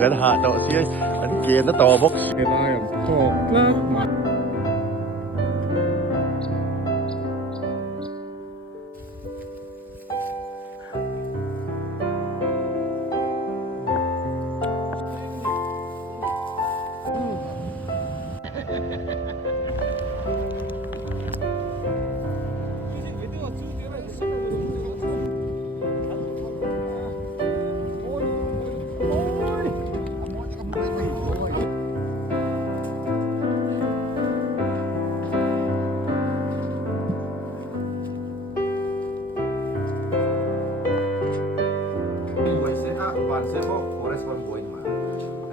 Ren hạ độ xí anh kia nó to bốc. Cái lai thọc lát mà Vai ser, ah, vai ser bom, parece que vai boa demais.